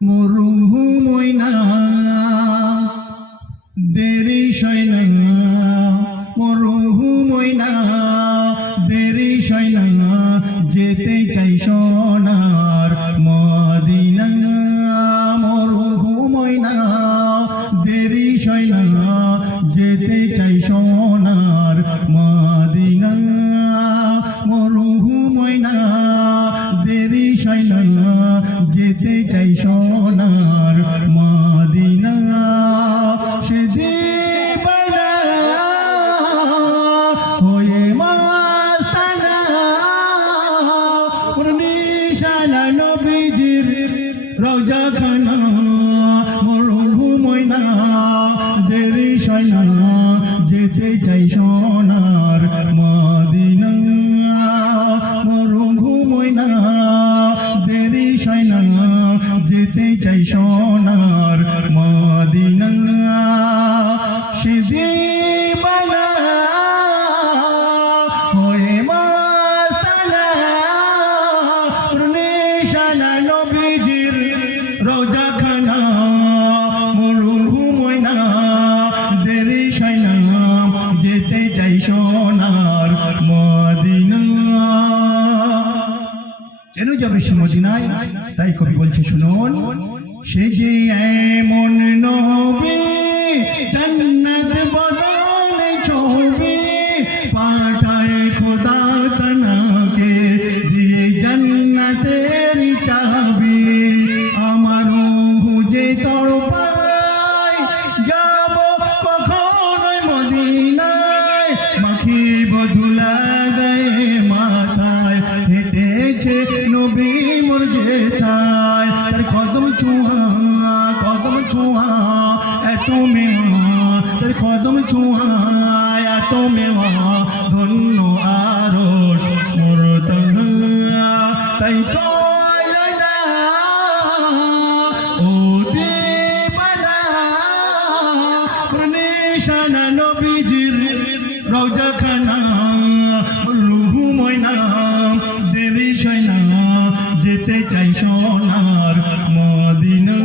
মরুভূময়না দেরি সয়না মরুভূময়না দেরি সয়না যেতে চাই সোনার মদিনা মরুভূময়না দেরি সয়না যেতে চাই সোনার মদিনা মরুভূময়না দেরি সয়না যেতে চাই সোনার মদিনা সে দিবানা হয়ে মাস্তানা নিশানা নবীজির রওজা খানা মরুভূময়না দেরি সয়না যেতে চাই সোনার মদিনা মরুভূময়না দেরি সয়না যেতে চাই সোনার মদিনা সে দিবানা হয়ে মাস্তানা নিশানা নবীজির রওজা খানা মরুভূময়না দেরি সয়না যেতে চাই সোনার মদিনা কেন যাবে সে মদিনায় তাই কবি বলছে শুনুন সে যে এমন নবী জান্নাত বদলে ছবি পাঠায় খোদা তনাকে দিয়ে জান্নাতের চাবি আমার যে তড়পায় যাব কখনোই মদিনায় মাখিব ধুলা গায়ে মাথায় হেঁটেছে নবী মোর যেথায় তার কদম ছোঁয়া এত মেওয়া তার কদম ছোঁয়া এত মেওয়া ধন্য আরশ মোর তনা তাই চল না ও দিবানা নিশানা নবীজির রওজা খানা মরুভূময়না দেরি সয়না যেতে চাই সোনার মদিনা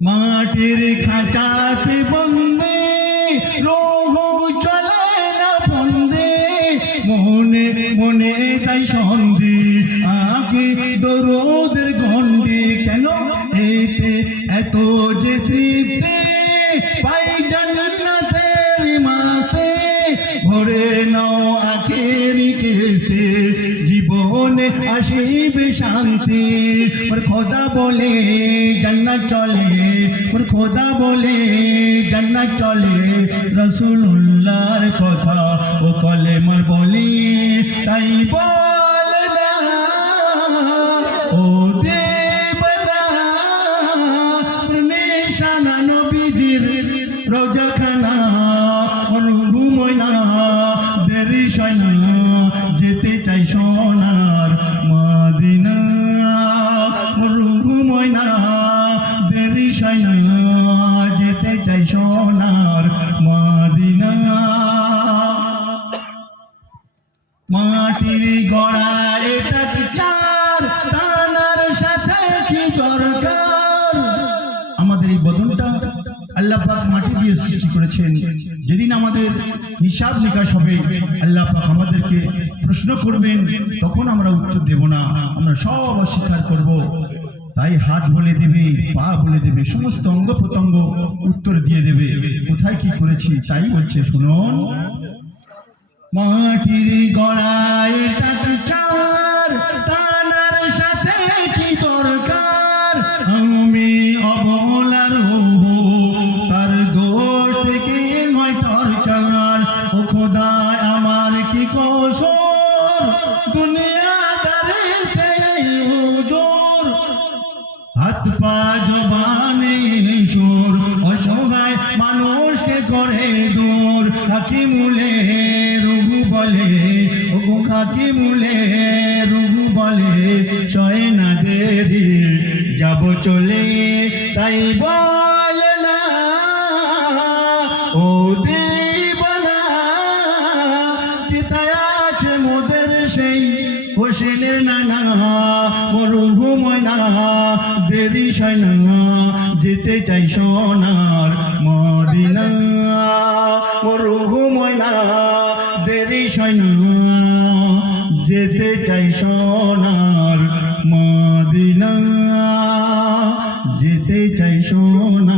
মাটির খাঁচাতে বন্দে রোহ চলে না বন্দে মনে মনে তাই সন্ধি আগে দরদের গন্ডি কেন এতে এত যে তৃপ্তি পাই জান্নাতের মাসে ভরে নাও আখের কেসে জীবনে আসিবে শান্তি ওর খোদা বলে জান্নাত চলে ওর খোদা বলে জান্নাত চলে রাসূলুল্লাহর কথা ও কলেমার বলে তাই বল না ও দেবতা নিশানা নবীজির রওজা খানা মরুভূময়না দেরি সয়না যেতে চাই সোনার মদিনা মরুভূময়না দেরি সয়না যেতে চাই সোনার মদিনা মাটির গড়া এটা কি চার তানার সাথে কি দরকার আমাদের এই বদনটা আল্লাহ পাক মাটি দিয়ে সৃষ্টি করেছেন যেদিন আমাদের হিসাব নিকাশ হবে আল্লাহ পাক আমাদেরকে প্রশ্ন করবেন তখন আমরা উত্তর দেব না আমরা সব অস্বীকার করব তাই হাত বলে দেবে পা বলে দেবে সমস্ত অঙ্গ প্রত্যঙ্গ উত্তর দিয়ে দেবে কোথায় কি করেছি তাই বলছে শুনুন মাটির গড়ায় টাকা চার তানার সাথে কি দরকার আমি অবলার তার দোষ থেকে নয় টর্চার ও খোদা আমার কি কসর দুনিয়াদারিতে হুজুর হাত পা জবানে সুর অসহায় মানুষকে করে দূর হাকিমুলে রঘু বলে ও হাকিমুলে রঘু বলে সয় না দেরি যাব চলে তাই বল না ও দিবানা যেথায় আছে মোদের সেই হোসেনের নানা মরুভূমি ময়না দেরি সয় না যেতে চাই সোনার মদিনা ও রুহু ময়না দেরি সয় না যেতে চাই সোনার মদিনা যেতে চাই সোনার